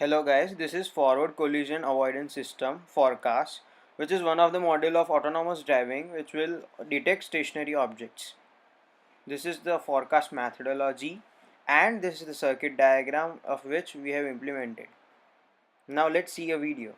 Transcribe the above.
Hello guys, this is Forward Collision Avoidance System FORCAS, which is one of the module of autonomous driving which will detect stationary objects. This is the FORCAS methodology and this is the circuit diagram of which we have implemented. Now let's see a video.